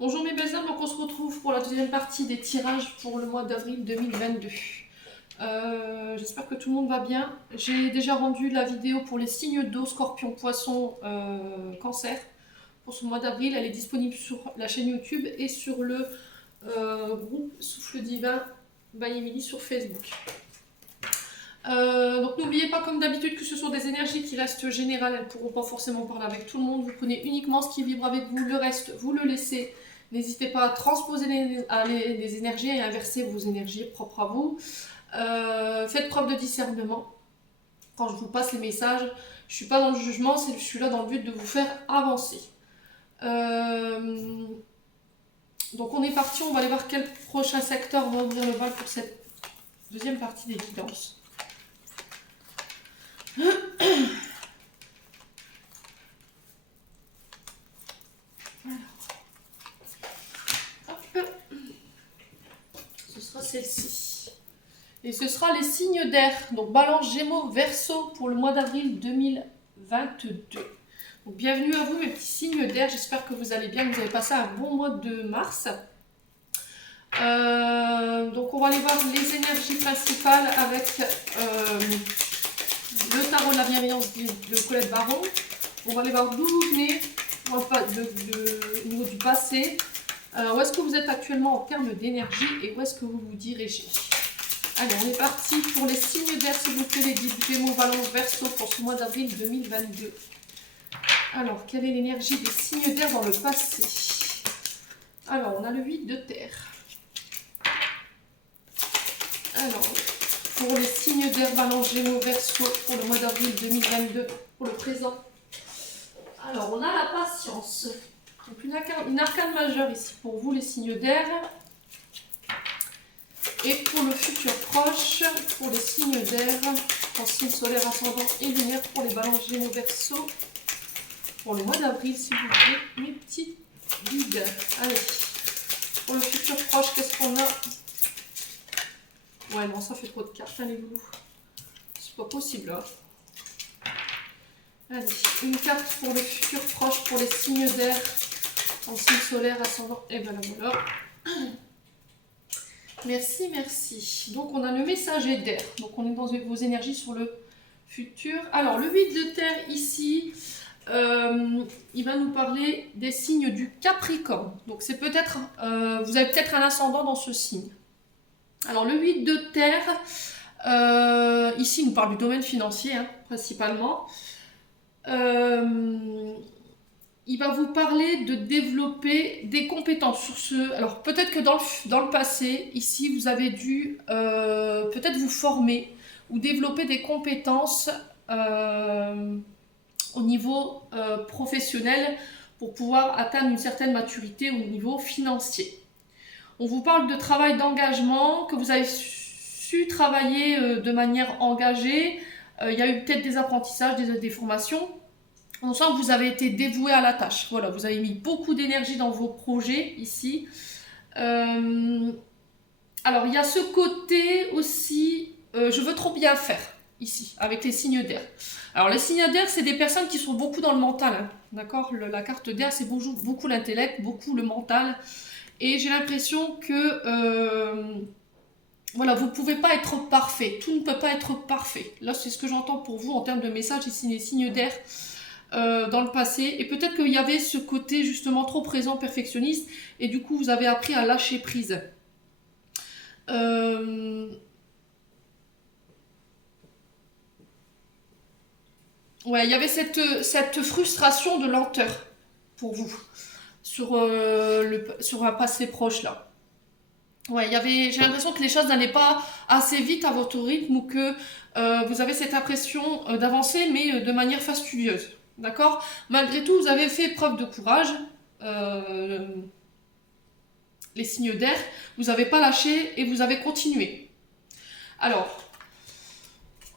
Bonjour mes belles âmes, donc on se retrouve pour la deuxième partie des tirages pour le mois d'avril 2022. J'espère que tout le monde va bien. J'ai déjà rendu la vidéo pour les signes d'eau, scorpion, poisson, cancer pour ce mois d'avril. Elle est disponible sur la chaîne YouTube et sur le groupe Souffle Divin by Emily sur Facebook. Donc n'oubliez pas comme d'habitude que ce sont des énergies qui restent générales, elles ne pourront pas forcément parler avec tout le monde. Vous prenez uniquement ce qui vibre avec vous, le reste vous le laissez. N'hésitez pas à transposer les énergies et à inverser vos énergies propres à vous. Faites preuve de discernement. Quand je vous passe les messages, je ne suis pas dans le jugement, je suis là dans le but de vous faire avancer. Donc on est parti, on va aller voir quel prochain secteur va ouvrir le bal pour cette deuxième partie des guidances. Ce sera celle-ci. Et ce sera les signes d'air. Donc Balance, Gémeaux, Verseau pour le mois d'avril 2022. Donc bienvenue à vous mes petits signes d'air. J'espère que vous allez bien, que vous avez passé un bon mois de mars. Donc on va aller voir les énergies principales avec le tarot de la bienveillance de Colette Baron. On va aller voir d'où vous venez, au niveau du passé. Où est-ce que vous êtes actuellement en termes d'énergie et où est-ce que vous vous dirigez? Allez, on est parti pour les signes d'air, s'il vous plaît, les guides Gémeaux, Balance, Verseau pour ce mois d'avril 2022. Alors, quelle est l'énergie des signes d'air dans le passé? Alors, on a le 8 de terre. Alors, pour les signes d'air, Balance, Gémeaux, Verseau pour le mois d'avril 2022, pour le présent. Alors, on a la patience. Donc, une arcane majeure ici pour vous, les signes d'air. Et pour le futur proche, pour les signes d'air, en signe solaire, ascendant et lunaire, pour les balances Gémeaux, Verseau, pour le mois d'avril, s'il vous plaît, mes petits guides. Allez, pour le futur proche, qu'est-ce qu'on a? Ouais, non, ça fait trop de cartes, hein, les loulous. C'est pas possible, hein. Allez, une carte pour le futur proche, pour les signes d'air, en signe solaire, ascendant, et ben voilà. Merci, merci. Donc on a le messager d'air. Donc on est dans vos énergies sur le futur. Alors le 8 de terre ici, il va nous parler des signes du Capricorne. Donc c'est peut-être, vous avez peut-être un ascendant dans ce signe. Alors le 8 de terre, ici il nous parle du domaine financier, hein, principalement. Il va vous parler de développer des compétences sur ce... Alors peut-être que dans le passé, ici, vous avez dû peut-être vous former ou développer des compétences au niveau professionnel pour pouvoir atteindre une certaine maturité au niveau financier. On vous parle de travail d'engagement, que vous avez su travailler de manière engagée. Il y a eu peut-être des apprentissages, des formations. On sent que vous avez été dévoué à la tâche. Voilà, vous avez mis beaucoup d'énergie dans vos projets ici. Alors, il y a ce côté aussi, je veux trop bien faire ici, avec les signes d'air. Alors, les signes d'air, c'est des personnes qui sont beaucoup dans le mental. Hein, d'accord? La carte d'air, c'est beaucoup l'intellect, beaucoup le mental. Et j'ai l'impression que voilà, vous ne pouvez pas être parfait. Tout ne peut pas être parfait. Là, c'est ce que j'entends pour vous en termes de message ici, les signes d'air. Dans le passé, et peut-être qu'il y avait ce côté justement trop présent, perfectionniste, et du coup vous avez appris à lâcher prise. Ouais, il y avait cette frustration de lenteur pour vous sur un passé proche là. Ouais, j'ai l'impression que les choses n'allaient pas assez vite à votre rythme ou que vous avez cette impression d'avancer mais de manière fastidieuse. D'accord? Malgré tout, vous avez fait preuve de courage. Les signes d'air, vous n'avez pas lâché et vous avez continué. Alors,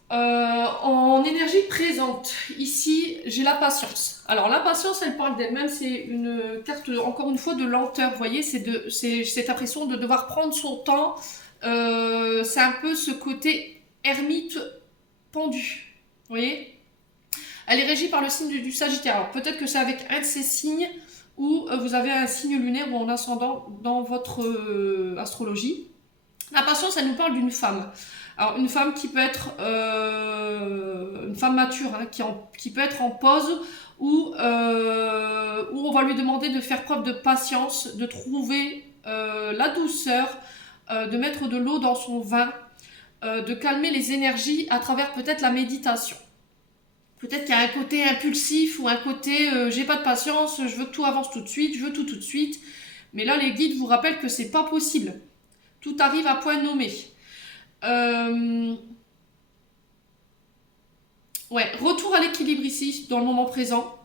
en énergie présente, ici, j'ai la patience. Alors, la patience, elle parle d'elle-même, c'est une carte, encore une fois, de lenteur. Vous voyez, c'est cette impression de devoir prendre son temps. C'est un peu ce côté ermite pendu. Vous voyez? Elle est régie par le signe du Sagittaire. Alors peut-être que c'est avec un de ces signes ou vous avez un signe lunaire ou un ascendant dans votre astrologie. La patience, elle nous parle d'une femme. Alors, une femme qui peut être une femme mature, hein, qui peut être en pause, où on va lui demander de faire preuve de patience, de trouver la douceur, de mettre de l'eau dans son vin, de calmer les énergies à travers peut-être la méditation. Peut-être qu'il y a un côté impulsif ou un côté j'ai pas de patience, je veux que tout avance tout de suite, je veux tout de suite. Mais là, les guides vous rappellent que c'est pas possible. Tout arrive à point nommé. Ouais, retour à l'équilibre ici, dans le moment présent.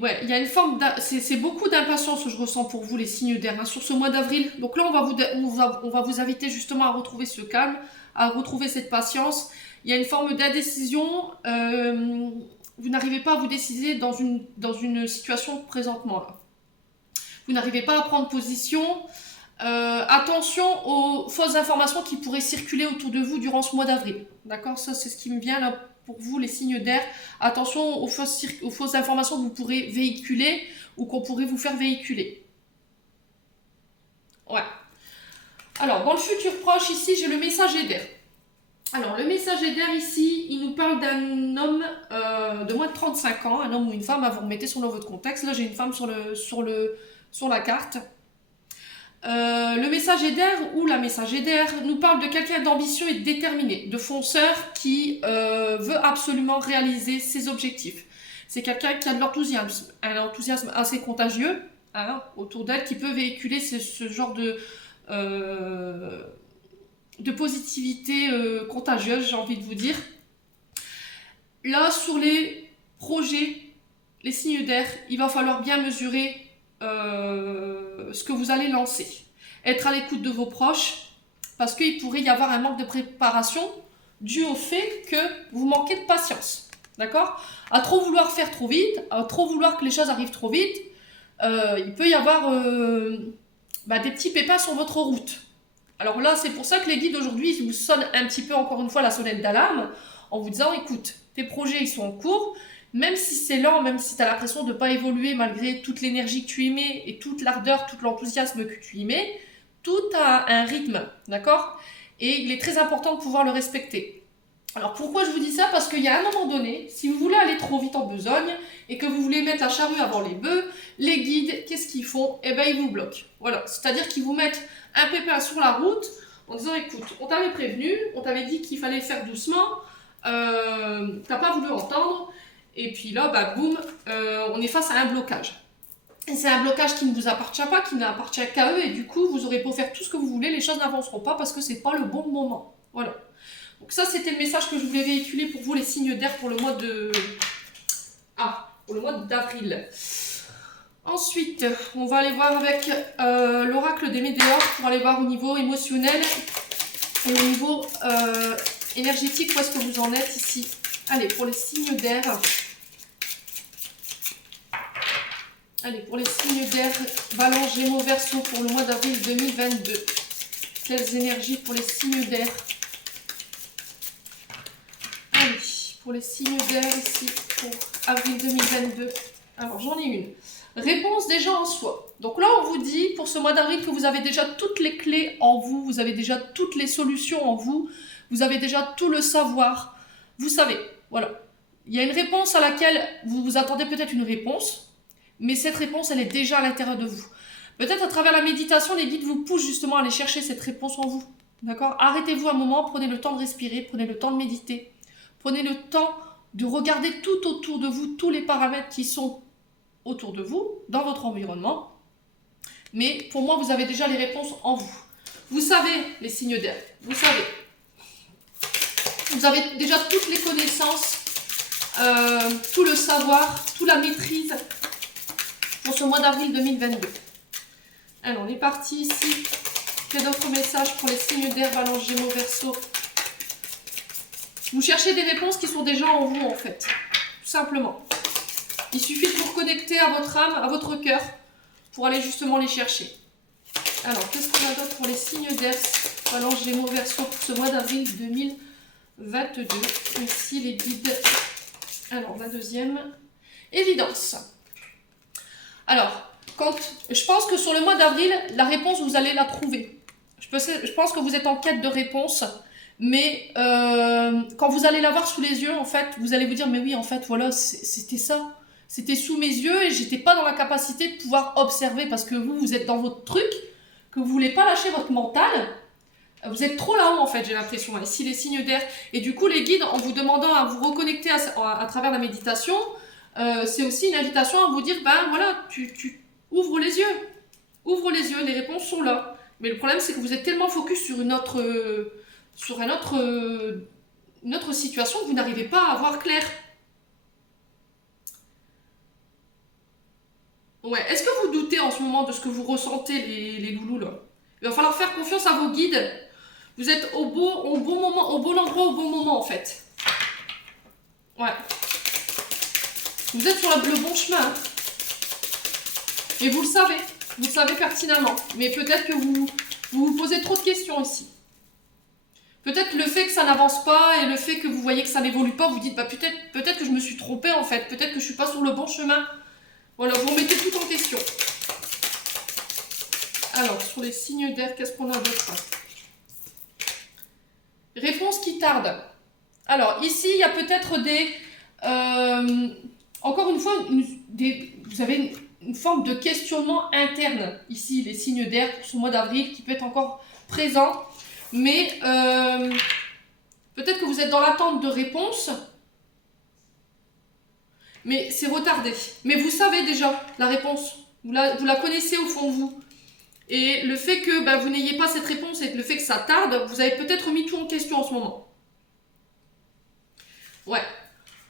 Ouais, il y a une forme, c'est beaucoup d'impatience que je ressens pour vous, les signes d'air, hein, sur ce mois d'avril. Donc là, on va vous inviter justement à retrouver ce calme, à retrouver cette patience. Il y a une forme d'indécision. Vous n'arrivez pas à vous décider dans une situation présentement. Là. Vous n'arrivez pas à prendre position. Attention aux fausses informations qui pourraient circuler autour de vous durant ce mois d'avril. D'accord? Ça, c'est ce qui me vient là pour vous, les signes d'air. Attention aux fausses informations que vous pourrez véhiculer ou qu'on pourrait vous faire véhiculer. Ouais. Alors, dans le futur proche, ici, j'ai le messager d'air. Alors, le messager d'air, ici, il nous parle d'un homme de moins de 35 ans, un homme ou une femme, vous remettez selon votre contexte. Là, j'ai une femme sur la carte. Le messager d'air ou la messager d'air nous parle de quelqu'un d'ambitieux et de déterminé, de fonceur qui veut absolument réaliser ses objectifs. C'est quelqu'un qui a de l'enthousiasme, un enthousiasme assez contagieux autour d'elle, qui peut véhiculer ce genre de positivité contagieuse, j'ai envie de vous dire. Là, sur les projets, les signes d'air, il va falloir bien mesurer ce que vous allez lancer. Être à l'écoute de vos proches, parce qu'il pourrait y avoir un manque de préparation dû au fait que vous manquez de patience. D'accord? À trop vouloir faire trop vite, à trop vouloir que les choses arrivent trop vite, il peut y avoir des petits pépins sur votre route. Alors là, c'est pour ça que les guides aujourd'hui vous sonnent un petit peu, encore une fois, la sonnette d'alarme, en vous disant, écoute, tes projets, ils sont en cours, même si c'est lent, même si tu as l'impression de ne pas évoluer malgré toute l'énergie que tu y mets et toute l'ardeur, tout l'enthousiasme que tu y mets, tout a un rythme, d'accord? Et il est très important de pouvoir le respecter. Alors pourquoi je vous dis ça? Parce qu'il y a un moment donné, si vous voulez aller trop vite en besogne et que vous voulez mettre la charrue avant les bœufs, les guides, qu'est-ce qu'ils font? Eh bien, ils vous bloquent. Voilà, c'est-à-dire qu'ils vous mettent un pépin sur la route en disant, écoute, on t'avait prévenu, on t'avait dit qu'il fallait faire doucement, t'as pas voulu entendre, et puis là, boum, on est face à un blocage. Et c'est un blocage qui ne vous appartient pas, qui n'appartient qu'à eux, et du coup, vous aurez beau faire tout ce que vous voulez, les choses n'avanceront pas parce que c'est pas le bon moment. Voilà. Donc ça, c'était le message que je voulais véhiculer pour vous, les signes d'air, pour le mois d'avril. Ensuite, on va aller voir avec l'oracle des météores pour aller voir au niveau émotionnel et au niveau énergétique, où est-ce que vous en êtes ici. Allez, pour les signes d'air. Allez, pour les signes d'air, Balance, Gémeaux, Verseau pour le mois d'avril 2022. Quelles énergies pour les signes d'air? Allez, pour les signes d'air ici, pour avril 2022. Alors, j'en ai une. Réponse déjà en soi. Donc là, on vous dit, pour ce mois d'avril, que vous avez déjà toutes les clés en vous, vous avez déjà toutes les solutions en vous, vous avez déjà tout le savoir. Vous savez, voilà. Il y a une réponse à laquelle vous vous attendez peut-être une réponse, mais cette réponse, elle est déjà à l'intérieur de vous. Peut-être à travers la méditation, les guides vous poussent justement à aller chercher cette réponse en vous. D'accord? Arrêtez-vous un moment, prenez le temps de respirer, prenez le temps de méditer. Prenez le temps de regarder tout autour de vous, tous les paramètres qui sont autour de vous, dans votre environnement. Mais pour moi, vous avez déjà les réponses en vous. Vous savez les signes d'air, vous savez. Vous avez déjà toutes les connaissances, tout le savoir, toute la maîtrise pour ce mois d'avril 2022. Alors, on est parti ici. Quel autre message pour les signes d'air, Balance, Gémeaux, Verseau? Vous cherchez des réponses qui sont déjà en vous, en fait. Tout simplement. Il suffit de vous reconnecter à votre âme, à votre cœur, pour aller justement les chercher. Alors, qu'est-ce qu'on a d'autre pour les signes d'air, Balance, Gémeaux, Verseau pour ce mois d'avril 2022? Ici, les guides Alors, la deuxième, évidence. Alors, je pense que sur le mois d'avril, la réponse, vous allez la trouver. Je pense que vous êtes en quête de réponse, mais quand vous allez la voir sous les yeux, en fait, vous allez vous dire, mais oui, en fait, voilà, c'était ça. C'était sous mes yeux et j'étais pas dans la capacité de pouvoir observer parce que vous êtes dans votre truc, que vous voulez pas lâcher votre mental. Vous êtes trop là-haut, en fait, j'ai l'impression. Ici, les signes d'air. Et du coup, les guides, en vous demandant à vous reconnecter à travers la méditation, c'est aussi une invitation à vous dire, ben voilà, tu ouvres les yeux. Ouvre les yeux, les réponses sont là. Mais le problème, c'est que vous êtes tellement focus sur une autre situation que vous n'arrivez pas à voir clair. Ouais, est-ce que vous doutez en ce moment de ce que vous ressentez, les loulous, là? Il va falloir faire confiance à vos guides. Vous êtes au bon moment, au bon endroit, au bon moment, en fait. Ouais. Vous êtes sur le bon chemin. Hein. Et vous le savez. Vous le savez pertinemment. Mais peut-être que vous posez trop de questions ici. Peut-être le fait que ça n'avance pas et le fait que vous voyez que ça n'évolue pas, vous dites bah, peut-être que je me suis trompée en fait. Peut-être que je ne suis pas sur le bon chemin. Voilà, vous remettez tout en question. Alors, sur les signes d'air, qu'est-ce qu'on a d'autre? Réponse qui tarde. Alors, ici, il y a peut-être des... encore une fois, vous avez une forme de questionnement interne. Ici, les signes d'air pour ce mois d'avril qui peut être encore présent. Mais peut-être que vous êtes dans l'attente de réponses. Mais c'est retardé. Mais vous savez déjà la réponse. Vous la connaissez au fond de vous. Et le fait que vous n'ayez pas cette réponse et le fait que ça tarde, vous avez peut-être mis tout en question en ce moment. Ouais.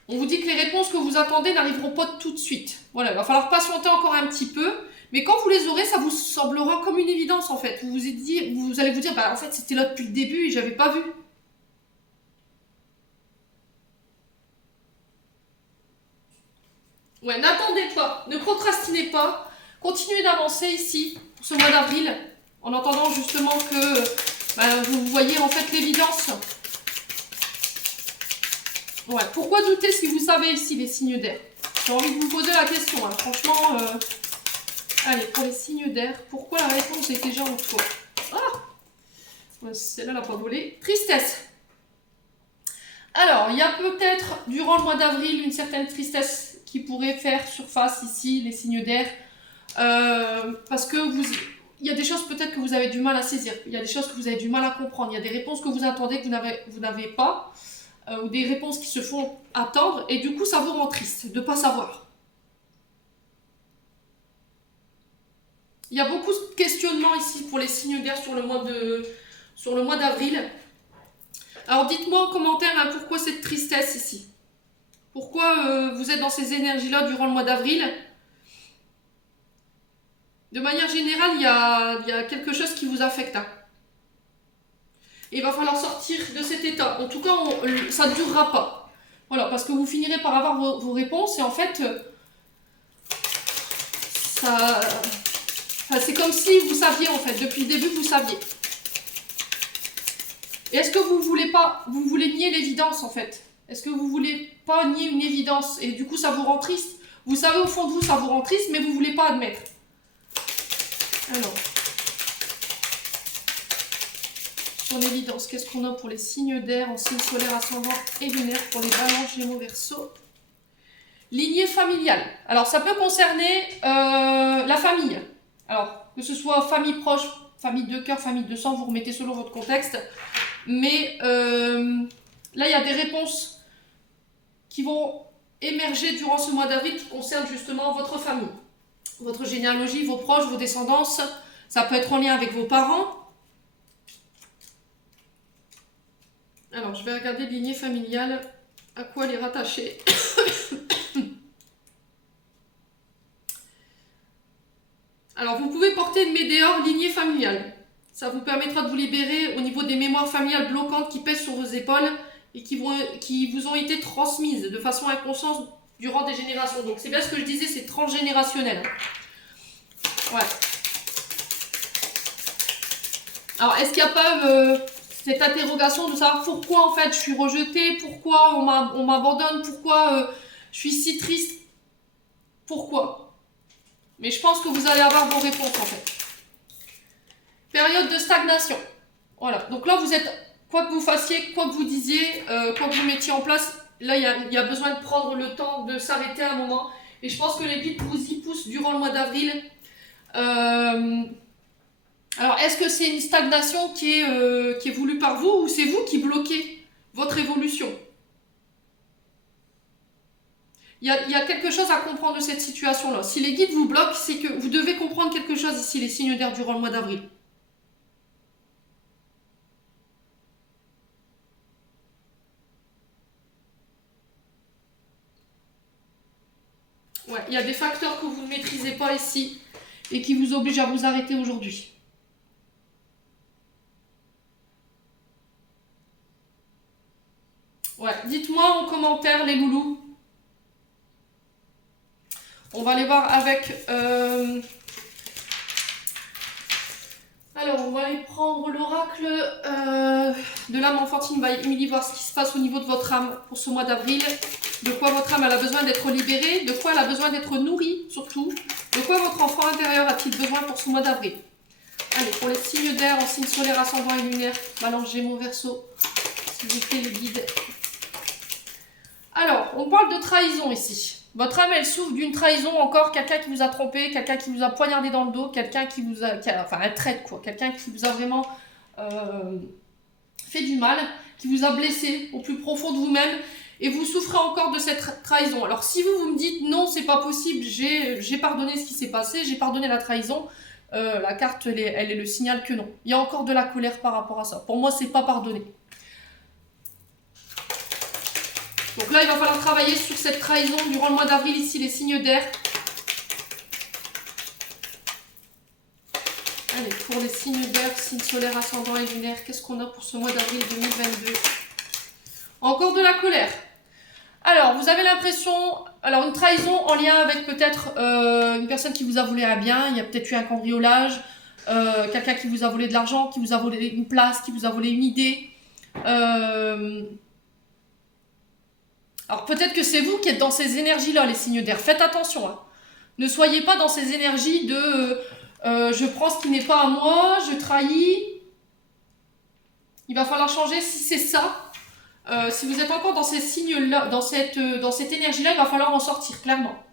On vous dit que les réponses que vous attendez n'arriveront pas tout de suite. Voilà, il va falloir patienter encore un petit peu. Mais quand vous les aurez, ça vous semblera comme une évidence en fait. Vous allez vous dire, en fait c'était là depuis le début et j'avais pas vu. Ouais, n'attendez pas, ne procrastinez pas. Continuez d'avancer ici, pour ce mois d'avril, en entendant justement que vous voyez en fait l'évidence. Ouais, pourquoi douter si vous savez ici les signes d'air? J'ai envie de vous poser la question, hein. Franchement, allez, pour les signes d'air, pourquoi la réponse est déjà en toi? Ah, celle-là n'a pas volé. Tristesse. Alors, il y a peut-être, durant le mois d'avril, une certaine tristesse qui pourrait faire surface ici, les signes d'air. Parce que il y a des choses peut-être que vous avez du mal à saisir. Il y a des choses que vous avez du mal à comprendre. Il y a des réponses que vous attendez que vous n'avez pas. Ou des réponses qui se font attendre. Et du coup, ça vous rend triste de ne pas savoir. Il y a beaucoup de questionnements ici pour les signes d'air sur le mois d'avril. Alors dites-moi en commentaire pourquoi cette tristesse ici. Pourquoi vous êtes dans ces énergies-là durant le mois d'avril. De manière générale, il y a quelque chose qui vous affecte. Hein. Et il va falloir sortir de cet état. En tout cas, ça ne durera pas. Voilà, parce que vous finirez par avoir vos réponses et en fait, c'est comme si vous saviez en fait. Depuis le début, vous saviez. Et est-ce que vous voulez nier l'évidence en fait? Est-ce que vous voulez pas nier une évidence? Et du coup, ça vous rend triste. Vous savez au fond de vous, ça vous rend triste, mais vous voulez pas admettre. Alors, sur l'évidence, qu'est-ce qu'on a pour les signes d'air en signe solaire, ascendant et lunaire pour les balances, gémeaux, verseau? Lignée familiale. Alors, ça peut concerner la famille. Alors, que ce soit famille proche, famille de cœur, famille de sang, vous remettez selon votre contexte. Mais là, il y a des réponses qui vont émerger durant ce mois d'avril qui concernent justement votre famille. Votre généalogie, vos proches, vos descendances. Ça peut être en lien avec vos parents. Alors, je vais regarder lignée familiale, à quoi elle est rattachée. Alors, vous pouvez porter une météore lignée familiale. Ça vous permettra de vous libérer au niveau des mémoires familiales bloquantes qui pèsent sur vos épaules et qui vous ont été transmises de façon inconsciente durant des générations. Donc, c'est bien ce que je disais, c'est transgénérationnel. Ouais. Alors, est-ce qu'il n'y a pas cette interrogation de savoir pourquoi en fait je suis rejetée, pourquoi on m'abandonne, pourquoi Je suis si triste. Pourquoi? Mais je pense que vous allez avoir vos réponses en fait. Période de stagnation. Voilà. Donc là, vous êtes, quoi que vous fassiez, quoi que vous disiez, quoi que vous mettiez en place, là, il y a besoin de prendre le temps de s'arrêter un moment. Et je pense que les guides vous y poussent durant le mois d'avril. Alors, est-ce que c'est une stagnation qui est voulue par vous ou c'est vous qui bloquez votre évolution? Il y a quelque chose à comprendre de cette situation-là. Si les guides vous bloquent, c'est que vous devez comprendre quelque chose ici, les signes d'air durant le mois d'avril. Ouais, il y a des facteurs que vous ne maîtrisez pas ici et qui vous obligent à vous arrêter aujourd'hui. Ouais, dites-moi en commentaire les loulous. On va aller voir avec... Alors, on va aller prendre l'oracle de l'âme enfantine by Emily, voir ce qui se passe au niveau de votre âme pour ce mois d'avril. De quoi votre âme elle a besoin d'être libérée, de quoi elle a besoin d'être nourrie surtout. De quoi votre enfant intérieur a-t-il besoin pour ce mois d'avril? Allez, pour les signes d'air en signe solaire, ascendant et lunaire, Balance, Gémeaux, Verseau, s'il vous plaît les guides. Alors, on parle de trahison ici. Votre âme, elle souffre d'une trahison encore, quelqu'un qui vous a trompé, quelqu'un qui vous a poignardé dans le dos, quelqu'un qui vous a... enfin, un traître quoi, quelqu'un qui vous a vraiment fait du mal, qui vous a blessé au plus profond de vous-même, et vous souffrez encore de cette trahison. Alors, si vous me dites, non, c'est pas possible, j'ai pardonné ce qui s'est passé, j'ai pardonné la trahison, la carte, elle est le signal que non. Il y a encore de la colère par rapport à ça. Pour moi, c'est pas pardonné. Donc là, il va falloir travailler sur cette trahison durant le mois d'avril, ici, les signes d'air. Allez, pour les signes d'air, signes solaires, ascendant et lunaire, qu'est-ce qu'on a pour ce mois d'avril 2022? Encore de la colère. Alors, vous avez l'impression... Alors, une trahison en lien avec peut-être une personne qui vous a volé un bien, il y a peut-être eu un cambriolage, quelqu'un qui vous a volé de l'argent, qui vous a volé une place, qui vous a volé une idée. Alors peut-être que c'est vous qui êtes dans ces énergies-là, les signes d'air. Faites attention. Hein. Ne soyez pas dans ces énergies de je prends ce qui n'est pas à moi, je trahis. Il va falloir changer si c'est ça. Si vous êtes encore dans ces signes-là, dans cette énergie-là, il va falloir en sortir, clairement.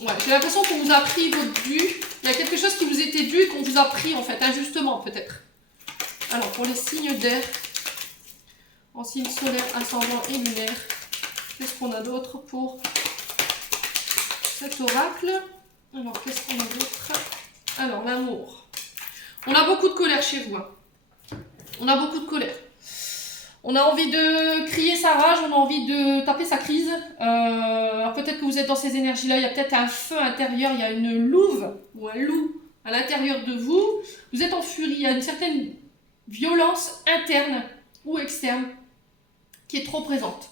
Ouais, j'ai l'impression qu'on vous a pris votre dû. Il y a quelque chose qui vous était dû et qu'on vous a pris, en fait, injustement, peut-être. Alors, pour les signes d'air, en signe solaire, ascendant et lunaire, qu'est-ce qu'on a d'autre pour cet oracle? Alors, qu'est-ce qu'on a d'autre? Alors, l'amour. On a beaucoup de colère chez vous. Hein. On a beaucoup de colère. On a envie de crier sa rage, on a envie de taper sa crise. Alors peut-être que vous êtes dans ces énergies-là, il y a peut-être un feu intérieur, il y a une louve ou un loup à l'intérieur de vous. Vous êtes en furie, il y a une certaine violence interne ou externe qui est trop présente.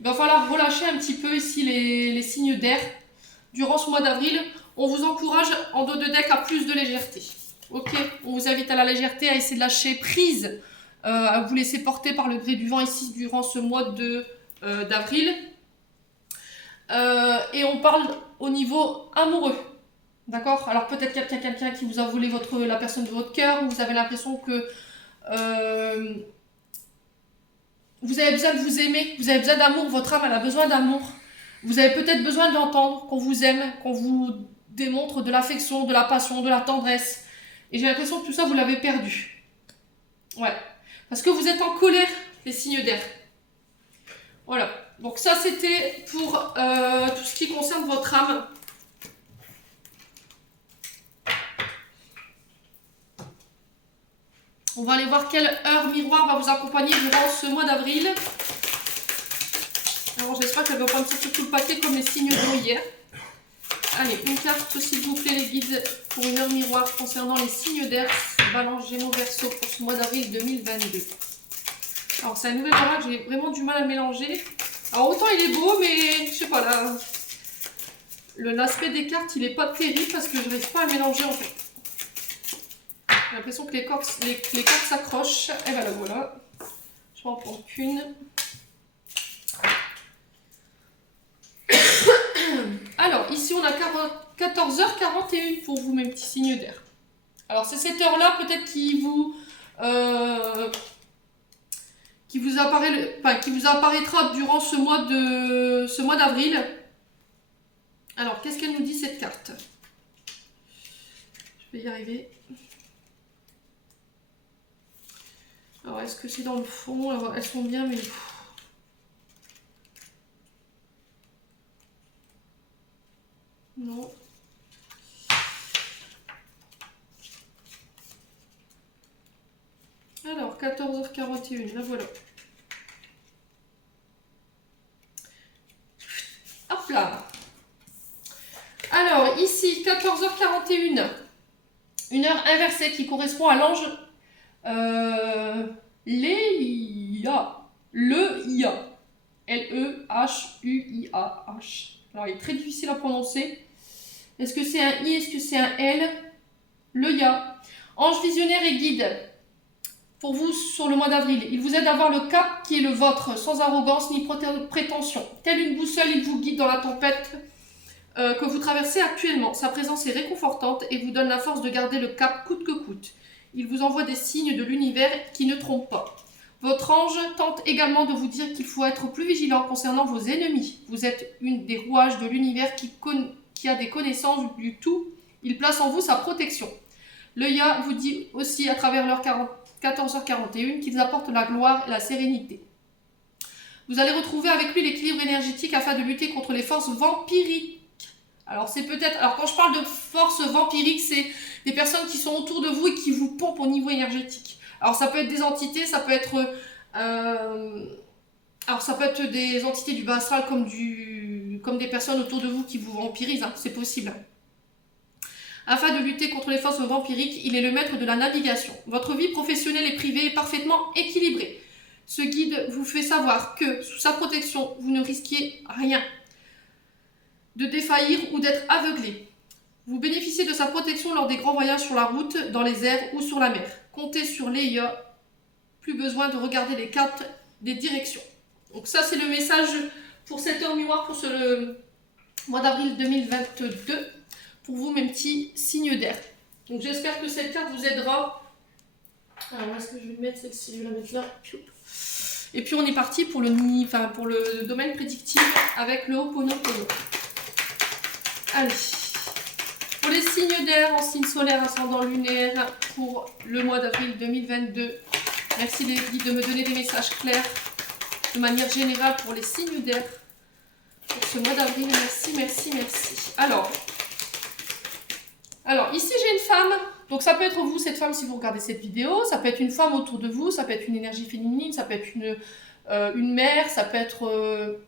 Il va falloir relâcher un petit peu ici les signes d'air. Durant ce mois d'avril, on vous encourage en dos de deck à plus de légèreté. Ok, on vous invite à la légèreté, à essayer de lâcher prise. À vous laisser porter par le gré du vent ici durant ce mois d'avril. Et on parle au niveau amoureux. D'accord? Alors peut-être quelqu'un qui vous a volé la personne de votre cœur, ou vous avez l'impression que vous avez besoin de vous aimer, vous avez besoin d'amour, votre âme elle a besoin d'amour. Vous avez peut-être besoin d'entendre qu'on vous aime, qu'on vous démontre de l'affection, de la passion, de la tendresse. Et j'ai l'impression que tout ça vous l'avez perdu. Ouais. Parce que vous êtes en colère, les signes d'air. Voilà. Donc ça, c'était pour tout ce qui concerne votre âme. On va aller voir quelle heure miroir va vous accompagner durant ce mois d'avril. Alors, j'espère qu'elle ne va pas me sortir tout le paquet comme les signes d'eau hier. Allez, une carte, s'il vous plaît, les guides, pour une heure miroir concernant les signes d'air. Balance, Gémeaux, Verseau pour ce mois d'avril 2022. Alors, c'est un nouvel oracle, j'ai vraiment du mal à le mélanger. Alors, autant il est beau, mais je sais pas, là, l'aspect des cartes, il est pas terrible parce que je n'arrive pas à le mélanger en fait. l'impression que les cordes s'accrochent. Et ben voilà. Je vais en prendre qu'une. Alors, ici, on a 14h41 pour vous, mes petits signes d'air. Alors, c'est cette heure-là, peut-être qui vous apparaîtra durant ce mois d'avril. Alors, qu'est-ce qu'elle nous dit, cette carte? Je vais y arriver. Alors, est-ce que c'est dans le fond? Alors, elles sont bien, mais... Non. Alors, 14h41, là voilà. Hop là. Alors, ici, 14h41, une heure inversée qui correspond à l'ange Leia. L-E-H-U-I-A-H. Alors, il est très difficile à prononcer. Est-ce que c'est un I? Est-ce que c'est un L? Leia. Ange visionnaire et guide. Pour vous, sur le mois d'avril, il vous aide à voir le cap qui est le vôtre, sans arrogance ni prétention. Telle une boussole, il vous guide dans la tempête que vous traversez actuellement. Sa présence est réconfortante et vous donne la force de garder le cap coûte que coûte. Il vous envoie des signes de l'univers qui ne trompent pas. Votre ange tente également de vous dire qu'il faut être plus vigilant concernant vos ennemis. Vous êtes une des rouages de l'univers qui a des connaissances du tout. Il place en vous sa protection. L'œil vous dit aussi à travers l'heure 14h41 qu'ils apportent la gloire et la sérénité. Vous allez retrouver avec lui l'équilibre énergétique afin de lutter contre les forces vampiriques. Alors c'est peut-être... Alors quand je parle de forces vampiriques, c'est des personnes qui sont autour de vous et qui vous pompent au niveau énergétique. Alors ça peut être des entités, ça peut être... Alors ça peut être des entités du bas astral comme des personnes autour de vous qui vous vampirisent, hein, c'est possible. Afin de lutter contre les forces vampiriques, il est le maître de la navigation. Votre vie professionnelle et privée est parfaitement équilibrée. Ce guide vous fait savoir que, sous sa protection, vous ne risquez rien de défaillir ou d'être aveuglé. Vous bénéficiez de sa protection lors des grands voyages sur la route, dans les airs ou sur la mer. Comptez sur Leia. Plus besoin de regarder les cartes des directions. Donc ça, c'est le message pour cette heure miroir pour le mois d'avril 2022. Pour vous, mes petits signes d'air. Donc j'espère que cette carte vous aidera. Alors où est-ce que je vais mettre celle-ci? Je vais la mettre là. Et puis on est parti pour le domaine prédictif avec le Ho'oponopono. Allez. Pour les signes d'air en signe solaire, ascendant lunaire pour le mois d'avril 2022. Merci les guides de me donner des messages clairs de manière générale pour les signes d'air pour ce mois d'avril. Merci, merci, merci. Alors, ici j'ai une femme, donc ça peut être vous, cette femme, si vous regardez cette vidéo, ça peut être une femme autour de vous, ça peut être une énergie féminine, ça peut être une mère, ça peut être,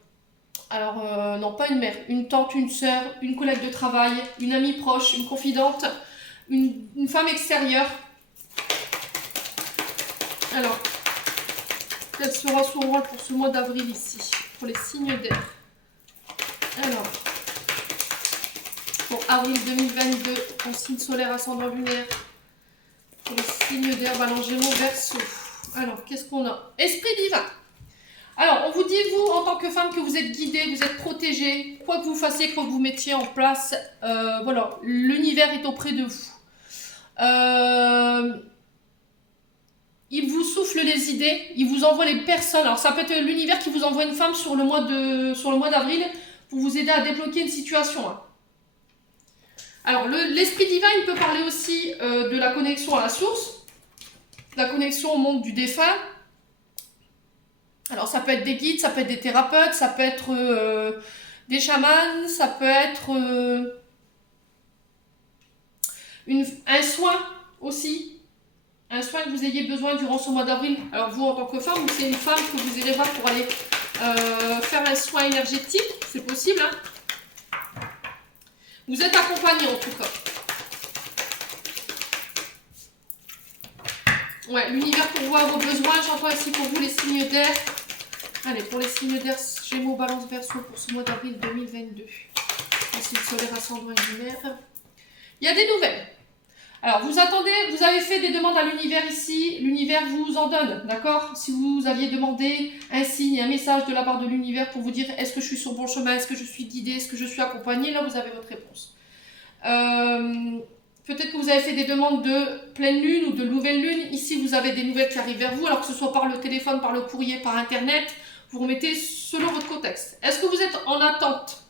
non pas une mère, une tante, une sœur, une collègue de travail, une amie proche, une confidente, une femme extérieure. Alors, quel sera son rôle pour ce mois d'avril ici, pour les signes d'air? Alors... Pour avril 2022, en signe solaire ascendant lunaire. Pour les signes d'air, Balance, Gémeaux, Verseau. Alors, qu'est-ce qu'on a? Esprit divin. Alors, on vous dit, vous, en tant que femme, que vous êtes guidée, vous êtes protégée. Quoi que vous fassiez, quoi que vous mettiez en place, voilà, l'univers est auprès de vous. Il vous souffle les idées, il vous envoie les personnes. Alors, ça peut être l'univers qui vous envoie une femme sur le mois d'avril pour vous aider à débloquer une situation. Hein. Alors, l'esprit divin, il peut parler aussi de la connexion à la source, la connexion au monde du défunt. Alors, ça peut être des guides, ça peut être des thérapeutes, ça peut être des chamans, ça peut être un soin aussi, un soin que vous ayez besoin durant ce mois d'avril. Alors, vous, en tant que femme, ou c'est une femme que vous allez voir pour aller faire un soin énergétique, c'est possible, hein. Vous êtes accompagné en tout cas. Ouais, l'univers pourvoit vos besoins. J'entends ici pour vous les signes d'air. Allez, pour les signes d'air, Gémeaux, Balance, Verseau pour ce mois d'avril 2022. Les signes solaires, ascendant et lunaire. Il y a des nouvelles. Alors, vous attendez, vous avez fait des demandes à l'univers ici, l'univers vous en donne, d'accord? Si vous aviez demandé un signe, un message de la part de l'univers pour vous dire est-ce que je suis sur le bon chemin, est-ce que je suis guidée, est-ce que je suis accompagnée, là vous avez votre réponse. Peut-être que vous avez fait des demandes de pleine lune ou de nouvelle lune, ici vous avez des nouvelles qui arrivent vers vous, alors que ce soit par le téléphone, par le courrier, par internet, vous remettez selon votre contexte. Est-ce que vous êtes en attente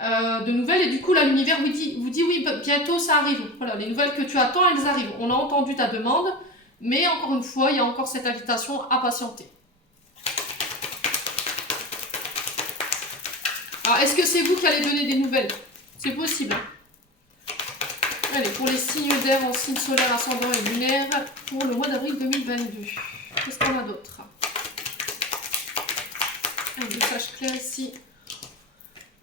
de nouvelles et du coup là l'univers vous dit oui bientôt ça arrive, voilà les nouvelles que tu attends elles arrivent, on a entendu ta demande mais encore une fois il y a encore cette invitation à patienter. Alors est-ce que c'est vous qui allez donner des nouvelles? C'est possible hein. Allez, pour les signes d'air en signe solaire, ascendant et lunaire pour le mois d'avril 2022, qu'est-ce qu'on a d'autre? Un message clair ici.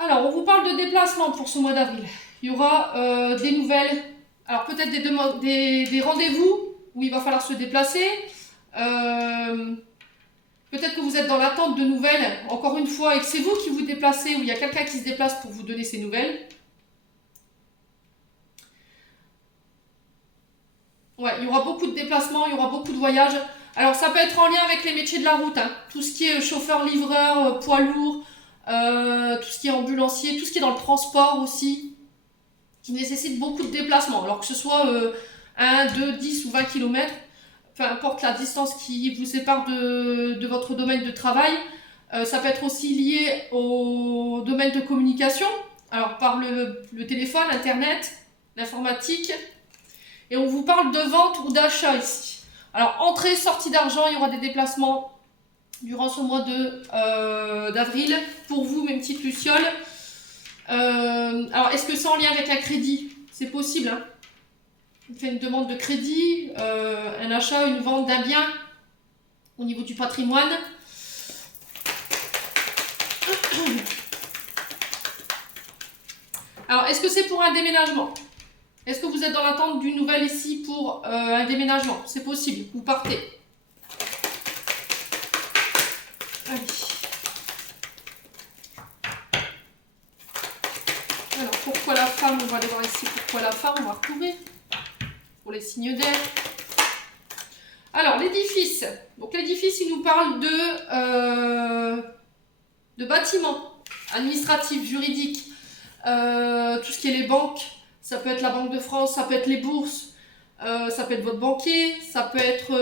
Alors, on vous parle de déplacement pour ce mois d'avril. Il y aura des nouvelles, alors peut-être des rendez-vous où il va falloir se déplacer. Peut-être que vous êtes dans l'attente de nouvelles, encore une fois, et que c'est vous qui vous déplacez, ou il y a quelqu'un qui se déplace pour vous donner ces nouvelles. Ouais, il y aura beaucoup de déplacements, il y aura beaucoup de voyages. Alors, ça peut être en lien avec les métiers de la route, hein. Tout ce qui est chauffeur-livreur, poids lourd, tout ce qui est ambulancier, tout ce qui est dans le transport aussi, qui nécessite beaucoup de déplacements. Alors que ce soit 1, 2, 10 ou 20 km, peu importe la distance qui vous sépare de votre domaine de travail. Ça peut être aussi lié au domaine de communication, alors par le téléphone, internet, l'informatique. Et on vous parle de vente ou d'achat ici. Alors entrée, sortie d'argent, il y aura des déplacements durant ce mois d'avril, pour vous, mes petites lucioles. Alors, est-ce que c'est en lien avec un crédit? C'est possible, hein. On fait une demande de crédit, un achat, une vente d'un bien, au niveau du patrimoine. Alors, est-ce que c'est pour un déménagement? Est-ce que vous êtes dans l'attente d'une nouvelle ici pour un déménagement? C'est possible, vous partez. Allez. Alors, pourquoi la femme? On va aller voir ici pourquoi la femme, on va retrouver pour les signes d'air. Alors, l'édifice. Donc, l'édifice, il nous parle de bâtiments administratifs, juridiques, tout ce qui est les banques. Ça peut être la Banque de France, ça peut être les bourses, ça peut être votre banquier, ça peut être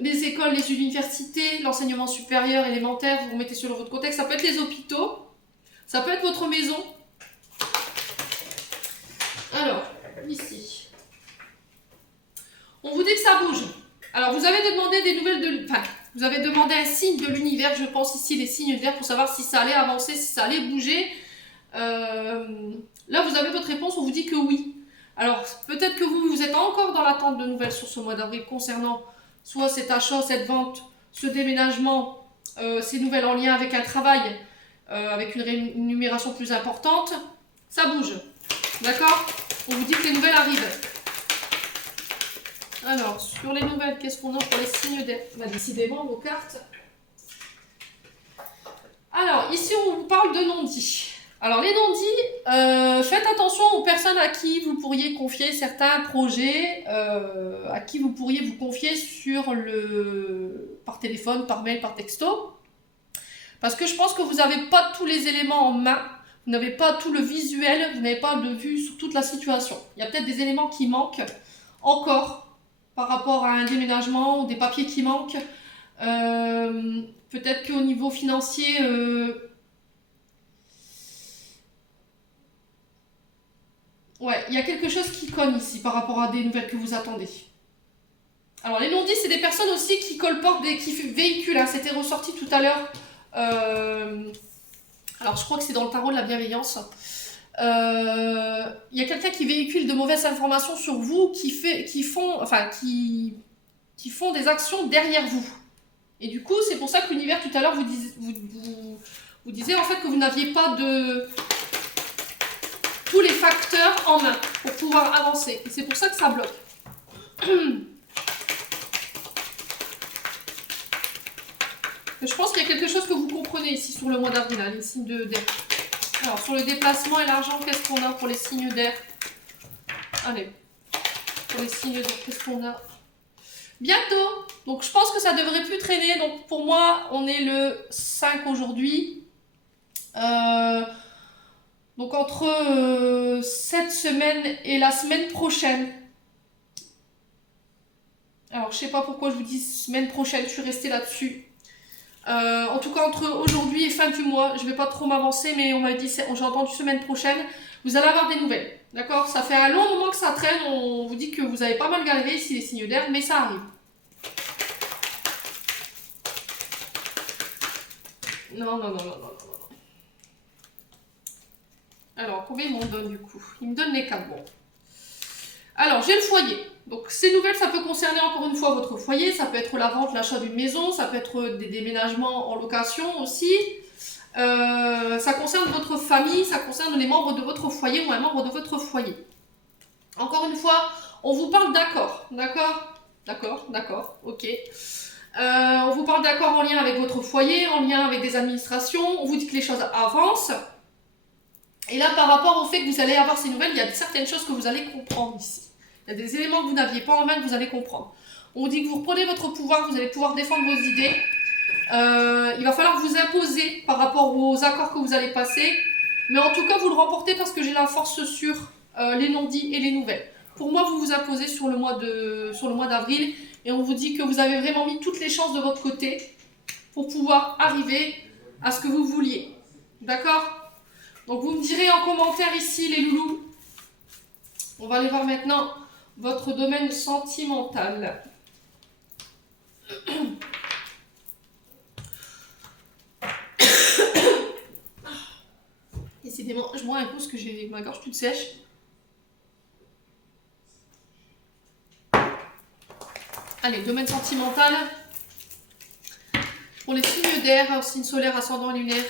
les écoles, les universités, l'enseignement supérieur, élémentaire, vous mettez sur votre contexte, ça peut être les hôpitaux, ça peut être votre maison. Alors, ici, on vous dit que ça bouge. Alors, vous avez demandé des nouvelles vous avez demandé un signe de l'univers, je pense ici, les signes d'air, pour savoir si ça allait avancer, si ça allait bouger. Là, vous avez votre réponse, on vous dit que oui. Alors, peut-être que vous êtes encore dans l'attente de nouvelles sur ce mois d'avril concernant soit cet achat, cette vente, ce déménagement, ces nouvelles en lien avec un travail, avec une rémunération plus importante. Ça bouge. D'accord? On vous dit que les nouvelles arrivent. Alors, sur les nouvelles, qu'est-ce qu'on a pour les signes d'air? Bah, décidément, vos cartes. Alors, ici, on vous parle de non-dits. Alors, les non-dits, faites attention aux personnes à qui vous pourriez confier certains projets, à qui vous pourriez vous confier par téléphone, par mail, par texto. Parce que je pense que vous n'avez pas tous les éléments en main, vous n'avez pas tout le visuel, vous n'avez pas de vue sur toute la situation. Il y a peut-être des éléments qui manquent encore par rapport à un déménagement ou des papiers qui manquent. Peut-être qu'au niveau financier, ouais, il y a quelque chose qui cogne ici par rapport à des nouvelles que vous attendez. Alors les non-dits, c'est des personnes aussi qui colportent, qui véhiculent, hein, c'était ressorti tout à l'heure. Alors je crois que c'est dans le tarot de la bienveillance. Il y a quelqu'un qui véhicule de mauvaises informations sur vous, qui font des actions derrière vous. Et du coup, c'est pour ça que l'univers tout à l'heure vous disait en fait que vous n'aviez pas tous les facteurs en main pour pouvoir avancer. Et c'est pour ça que ça bloque. Je pense qu'il y a quelque chose que vous comprenez ici sur le mois d'avril, hein, les signes d'air. Alors, sur le déplacement et l'argent, qu'est-ce qu'on a pour les signes d'air? Allez. pour les signes d'air, qu'est-ce qu'on a? Bientôt. Donc je pense que ça devrait plus traîner. Donc pour moi, on est le 5 aujourd'hui. Donc entre cette semaine et la semaine prochaine. Alors je sais pas pourquoi je vous dis semaine prochaine, je suis restée là-dessus. En tout cas entre aujourd'hui et fin du mois, je vais pas trop m'avancer, mais on m'a dit, j'ai entendu semaine prochaine, vous allez avoir des nouvelles. D'accord? Ça fait un long moment que ça traîne, on vous dit que vous avez pas mal galéré ici les signes d'air, mais ça arrive. Non. Alors, combien ils m'en donnent du coup? Ils me donnent les 4. Bon. Alors, j'ai le foyer. Donc, ces nouvelles, ça peut concerner encore une fois votre foyer. Ça peut être la vente, l'achat d'une maison. Ça peut être des déménagements en location aussi. Ça concerne votre famille. Ça concerne les membres de votre foyer ou un membre de votre foyer. Encore une fois, on vous parle d'accord. D'accord. Ok. On vous parle d'accord en lien avec votre foyer, en lien avec des administrations. On vous dit que les choses avancent. Et là, par rapport au fait que vous allez avoir ces nouvelles, il y a certaines choses que vous allez comprendre ici. Il y a des éléments que vous n'aviez pas en main que vous allez comprendre. On vous dit que vous reprenez votre pouvoir, vous allez pouvoir défendre vos idées. Il va falloir vous imposer par rapport aux accords que vous allez passer. Mais en tout cas, vous le remportez parce que j'ai la force sur les non-dits et les nouvelles. Pour moi, vous vous imposez sur le mois d'avril. Et on vous dit que vous avez vraiment mis toutes les chances de votre côté pour pouvoir arriver à ce que vous vouliez. D'accord ? Donc vous me direz en commentaire ici les loulous. On va aller voir maintenant votre domaine sentimental. Décidément, je bois un coup parce que j'ai ma gorge toute sèche. Allez, domaine sentimental. Pour les signes d'air, signe solaire, ascendant lunaire.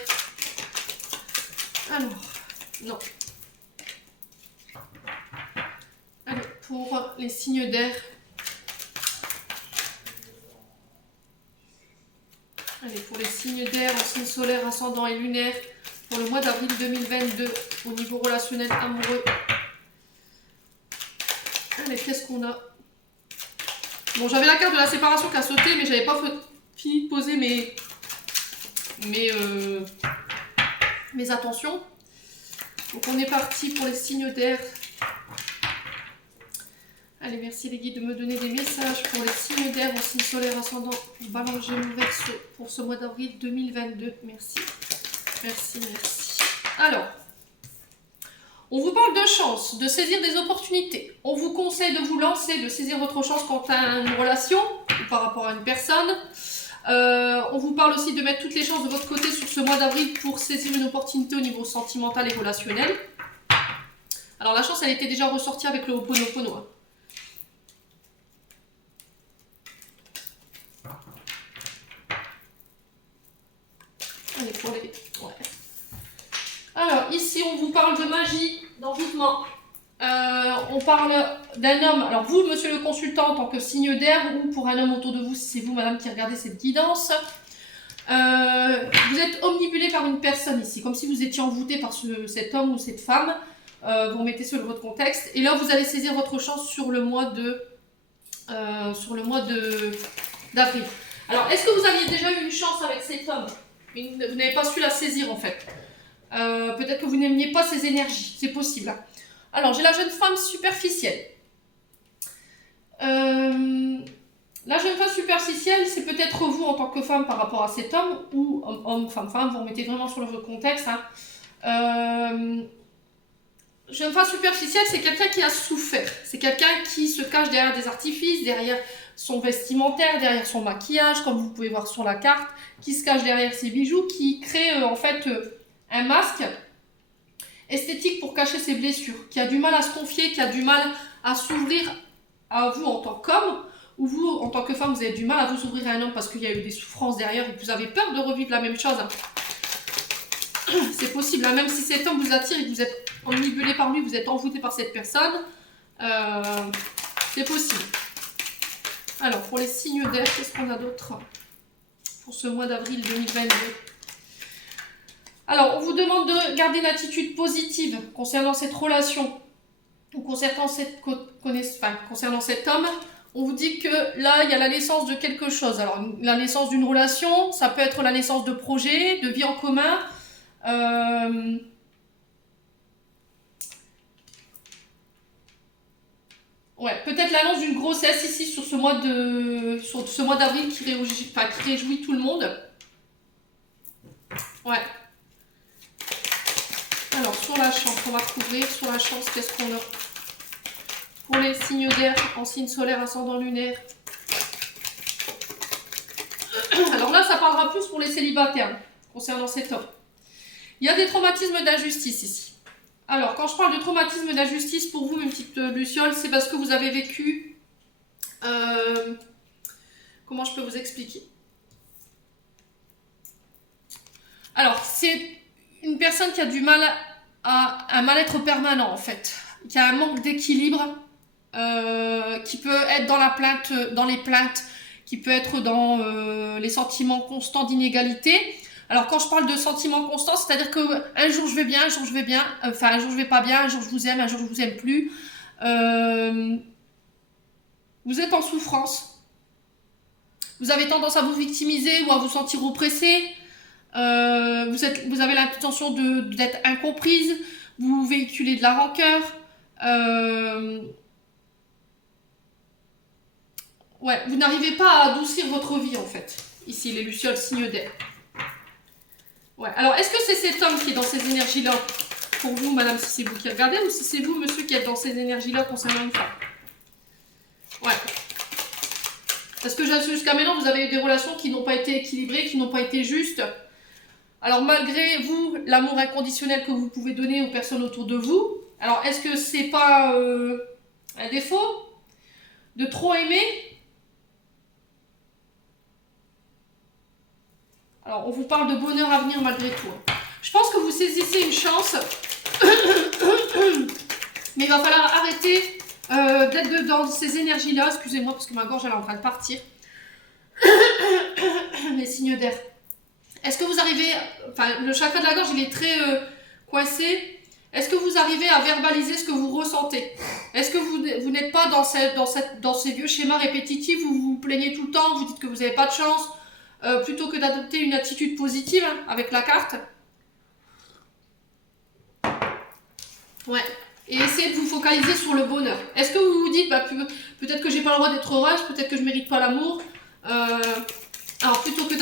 Alors, non. Allez, pour les signes d'air. Allez, pour les signes d'air, en signe solaire, ascendant et lunaire, pour le mois d'avril 2022, au niveau relationnel amoureux. Allez, qu'est-ce qu'on a? Bon, j'avais la carte de la séparation qui a sauté, mais j'avais pas fini de poser mes attentions. Donc on est parti pour les signes d'air. Allez, merci les guides de me donner des messages pour les signes d'air en signe solaire ascendant Balance Gémeaux Verseau pour ce mois d'avril 2022. Merci. Alors, on vous parle de chance, de saisir des opportunités. On vous conseille de vous lancer, de saisir votre chance quant à une relation ou par rapport à une personne. On vous parle aussi de mettre toutes les chances de votre côté sur ce mois d'avril pour saisir une opportunité au niveau sentimental et relationnel. Alors la chance, elle était déjà ressortie avec le Ho'oponopono. Allez, pour les... Ouais. Alors ici, on vous parle de magie, d'envoûtement. On parle d'un homme, alors vous, monsieur le consultant, en tant que signe d'air, ou pour un homme autour de vous, si c'est vous, madame, qui regardez cette guidance, vous êtes omnibulé par une personne ici, comme si vous étiez envoûté par cet homme ou cette femme. Vous remettez sur votre contexte, et là, vous allez saisir votre chance sur le mois d'avril. Alors, est-ce que vous aviez déjà eu une chance avec cet homme? Vous n'avez pas su la saisir, en fait. Peut-être que vous n'aimiez pas ses énergies, c'est possible. Hein. Alors, j'ai la jeune femme superficielle. La jeune femme superficielle, c'est peut-être vous en tant que femme par rapport à cet homme, ou homme, femme, vous remettez vraiment sur le contexte. Hein. Jeune femme superficielle, c'est quelqu'un qui a souffert. C'est quelqu'un qui se cache derrière des artifices, derrière son vestimentaire, derrière son maquillage, comme vous pouvez voir sur la carte, qui se cache derrière ses bijoux, qui crée en fait un masque esthétique pour cacher ses blessures, qui a du mal à se confier, qui a du mal à s'ouvrir à vous en tant qu'homme, ou vous, en tant que femme, vous avez du mal à vous ouvrir à un homme parce qu'il y a eu des souffrances derrière et que vous avez peur de revivre la même chose. C'est possible, hein, même si cet homme vous attire et que vous êtes omnibulé par lui, vous êtes envoûté par cette personne, c'est possible. Alors, pour les signes d'air, qu'est-ce qu'on a d'autre pour ce mois d'avril 2022? Alors, on vous demande de garder une attitude positive concernant cette relation. ou concernant cet homme, on vous dit que là, il y a la naissance de quelque chose. Alors, la naissance d'une relation, ça peut être la naissance de projets, de vie en commun. Ouais, peut-être l'annonce d'une grossesse ici sur ce mois d'avril qui réjouit tout le monde. Ouais. Alors, sur la chance, on va couvrir. Sur la chance, qu'est-ce qu'on a? Pour les signes d'air en signe solaire, ascendant lunaire. Alors là, ça parlera plus pour les célibataires, concernant cet homme. Il y a des traumatismes d'injustice ici. Alors, quand je parle de traumatisme d'injustice, pour vous, mes petites lucioles, c'est parce que vous avez vécu... comment je peux vous expliquer? Alors, c'est une personne qui a du mal à un mal-être permanent, en fait. Qui a un manque d'équilibre, qui peut être dans les plaintes, qui peut être dans les sentiments constants d'inégalité. Alors, quand je parle de sentiments constants, c'est-à-dire qu'un jour je vais bien, un jour je vais bien, enfin un jour je vais pas bien, un jour je vous aime, un jour je vous aime plus. Vous êtes en souffrance. Vous avez tendance à vous victimiser ou à vous sentir oppressé. Vous avez l'intention d'être incomprise. Vous véhiculez de la rancœur. Ouais, vous n'arrivez pas à adoucir votre vie en fait. Ici, les lucioles, signe d'air. Ouais. Alors, est-ce que c'est cet homme qui est dans ces énergies-là pour vous, madame, si c'est vous qui regardez, ou si c'est vous, monsieur, qui êtes dans ces énergies-là concernant une femme? Ouais. Parce que jusqu'à maintenant, vous avez eu des relations qui n'ont pas été équilibrées, qui n'ont pas été justes. Alors, malgré vous, l'amour inconditionnel que vous pouvez donner aux personnes autour de vous, alors, est-ce que c'est pas un défaut de trop aimer? Alors, on vous parle de bonheur à venir malgré tout. Je pense que vous saisissez une chance, mais il va falloir arrêter d'être dans ces énergies-là. Excusez-moi, parce que ma gorge elle est en train de partir. Les signes d'air. Est-ce que vous arrivez... Enfin, le chakra de la gorge, il est très coincé. Est-ce que vous arrivez à verbaliser ce que vous ressentez? Est-ce que vous n'êtes pas dans ces vieux schémas répétitifs où vous vous plaignez tout le temps, vous dites que vous n'avez pas de chance, plutôt que d'adopter une attitude positive avec la carte? Ouais. Et essayez de vous focaliser sur le bonheur. Est-ce que vous vous dites, bah, peut-être que j'ai pas le droit d'être heureuse, peut-être que je mérite pas l'amour. Alors plutôt que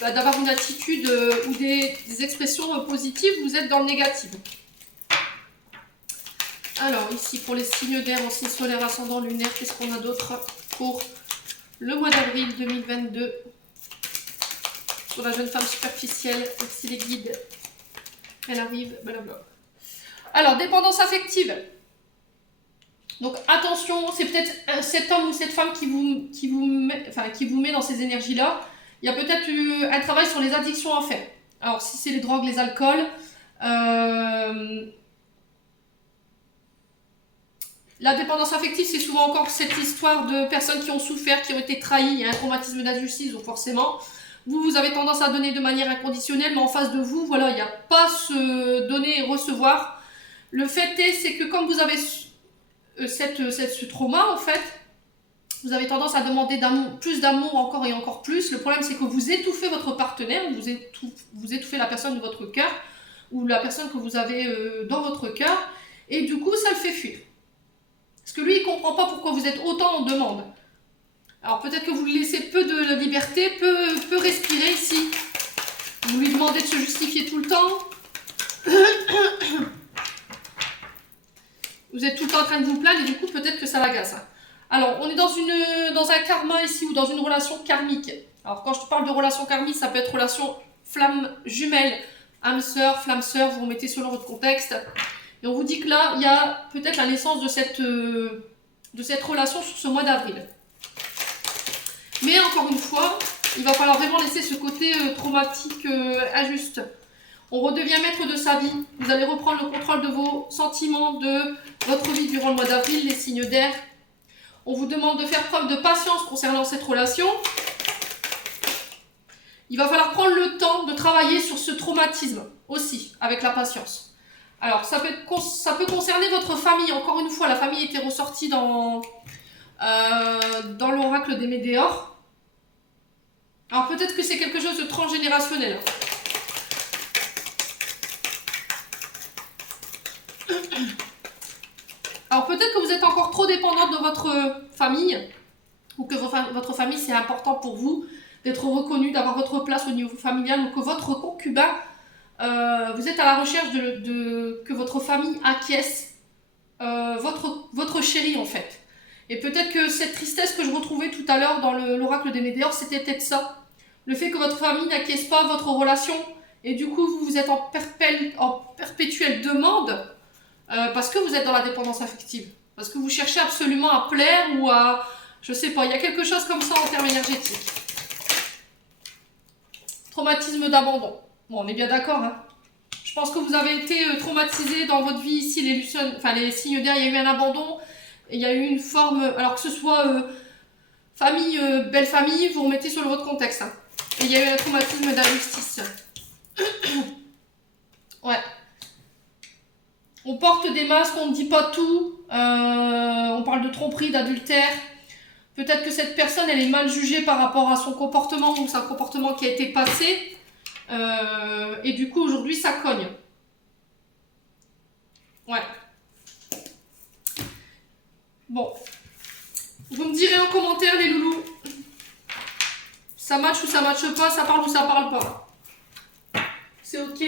d'avoir une attitude ou des expressions positives, vous êtes dans le négatif. Alors ici pour les signes d'air en signe solaire, ascendant lunaire, qu'est-ce qu'on a d'autre pour le mois d'avril 2022 sur la jeune femme superficielle? Ici les guides, elle arrive, blablabla. Alors, dépendance affective. Donc, attention, c'est peut-être cet homme ou cette femme qui vous met dans ces énergies-là. Il y a peut-être un travail sur les addictions à faire. Alors, si c'est les drogues, les alcools, la dépendance affective, c'est souvent encore cette histoire de personnes qui ont souffert, qui ont été trahies. Il y a un traumatisme d'injustice, donc forcément, vous avez tendance à donner de manière inconditionnelle, mais en face de vous, voilà, il n'y a pas ce donner et recevoir. Le fait est, c'est que comme vous avez ce trauma, en fait, vous avez tendance à demander plus d'amour encore et encore plus. Le problème, c'est que vous étouffez votre partenaire, vous étouffez la personne de votre cœur, ou la personne que vous avez dans votre cœur, et du coup, ça le fait fuir. Parce que lui, il ne comprend pas pourquoi vous êtes autant en demande. Alors peut-être que vous lui laissez peu de liberté, peu respirer ici. Vous lui demandez de se justifier tout le temps. Vous êtes tout le temps en train de vous plaindre et du coup peut-être que ça l'agace. Alors on est dans un karma ici ou dans une relation karmique. Alors quand je parle de relation karmique, ça peut être relation flamme jumelle, âme sœur, flamme sœur, vous remettez selon votre contexte. Et on vous dit que là, il y a peut-être la naissance de cette relation sur ce mois d'avril. Mais encore une fois, il va falloir vraiment laisser ce côté traumatique injuste. On redevient maître de sa vie. Vous allez reprendre le contrôle de vos sentiments, de votre vie durant le mois d'avril, les signes d'air. On vous demande de faire preuve de patience concernant cette relation. Il va falloir prendre le temps de travailler sur ce traumatisme aussi, avec la patience. Alors, ça peut concerner votre famille. Encore une fois, la famille était ressortie dans l'oracle des Médéors. Alors, peut-être que c'est quelque chose de transgénérationnel. Alors, peut-être que vous êtes encore trop dépendante de votre famille, ou que votre famille, c'est important pour vous d'être reconnu, d'avoir votre place au niveau familial, ou que votre concubin, vous êtes à la recherche que votre famille acquiesce votre chéri en fait. Et peut-être que cette tristesse que je retrouvais tout à l'heure dans l'oracle des Médéors, c'était peut-être ça. Le fait que votre famille n'acquiesce pas votre relation, et du coup vous êtes en perpétuelle demande, parce que vous êtes dans la dépendance affective. Parce que vous cherchez absolument à plaire ou à... Je sais pas, il y a quelque chose comme ça en termes énergétiques. Traumatisme d'abandon. Bon, on est bien d'accord, hein. Je pense que vous avez été traumatisé dans votre vie ici, les signes d'air, il y a eu un abandon, il y a eu une forme, alors que ce soit famille, belle famille, vous remettez sur votre contexte. Hein. Et il y a eu un traumatisme d'injustice. Ouais. On porte des masques, on ne dit pas tout, on parle de tromperie, d'adultère. Peut-être que cette personne, elle est mal jugée par rapport à son comportement ou c'est un comportement qui a été passé. Et du coup, aujourd'hui, ça cogne. Ouais. Bon. Vous me direz en commentaire, les loulous. Ça match ou ça matche pas, ça parle ou ça parle pas. C'est ok.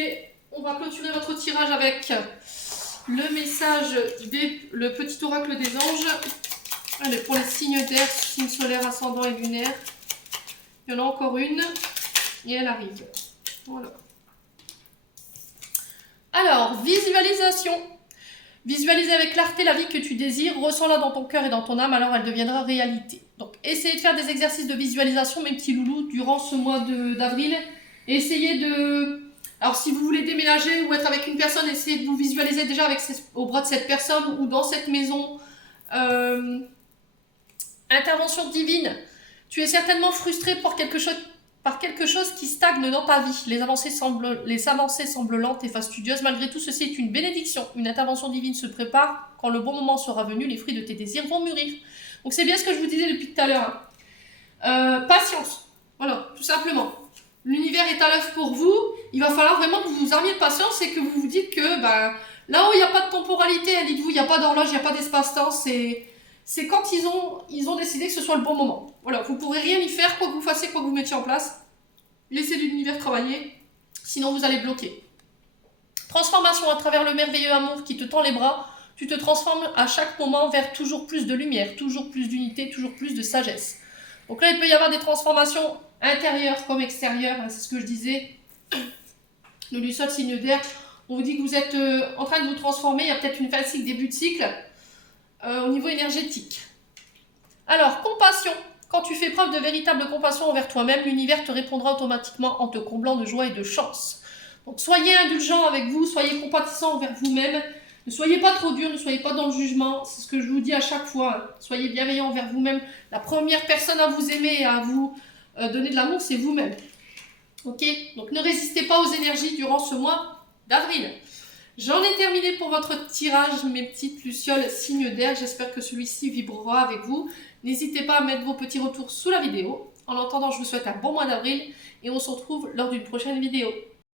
On va clôturer votre tirage avec le message le petit oracle des anges. Allez, pour les signes d'air, signes solaires, ascendant et lunaire. Il y en a encore une. Et elle arrive. Voilà. Alors, visualisation. Visualiser avec clarté la vie que tu désires, ressens-la dans ton cœur et dans ton âme, alors elle deviendra réalité. Donc, essayez de faire des exercices de visualisation, mes petits loulous, durant ce mois d'avril. Essayez de... Alors, si vous voulez déménager ou être avec une personne, essayez de vous visualiser déjà au bras de cette personne ou dans cette maison. Intervention divine. Tu es certainement frustré par quelque chose qui stagne dans ta vie. Les avancées semblent lentes et fastidieuses. Malgré tout, ceci est une bénédiction. Une intervention divine se prépare. Quand le bon moment sera venu, les fruits de tes désirs vont mûrir. Donc c'est bien ce que je vous disais depuis tout à l'heure. Hein. Patience. Voilà, tout simplement. L'univers est à l'œuvre pour vous. Il va falloir vraiment que vous vous armiez de patience et que vous vous dites que là où il n'y a pas de temporalité, hein, dites-vous, il n'y a pas d'horloge, il n'y a pas d'espace-temps, c'est quand ils ont décidé que ce soit le bon moment. Voilà, vous ne pourrez rien y faire, quoi que vous fassiez, quoi que vous mettiez en place. Laissez l'univers travailler, sinon vous allez bloquer. Transformation à travers le merveilleux amour qui te tend les bras. Tu te transformes à chaque moment vers toujours plus de lumière, toujours plus d'unité, toujours plus de sagesse. Donc là, il peut y avoir des transformations intérieures comme extérieures, hein, c'est ce que je disais. Le Lussol, signe d'air, on vous dit que vous êtes en train de vous transformer, il y a peut-être une fin de cycle, début de cycle. Au niveau énergétique. Alors, compassion. Quand tu fais preuve de véritable compassion envers toi-même, l'univers te répondra automatiquement en te comblant de joie et de chance. Donc, soyez indulgents avec vous, soyez compatissants envers vous-même. Ne soyez pas trop dur, ne soyez pas dans le jugement. C'est ce que je vous dis à chaque fois. Hein. Soyez bienveillants envers vous-même. La première personne à vous aimer et à vous donner de l'amour, c'est vous-même. Ok? Donc, ne résistez pas aux énergies durant ce mois d'avril. J'en ai terminé pour votre tirage, mes petites lucioles signes d'air. J'espère que celui-ci vibrera avec vous. N'hésitez pas à mettre vos petits retours sous la vidéo. En attendant, je vous souhaite un bon mois d'avril et on se retrouve lors d'une prochaine vidéo.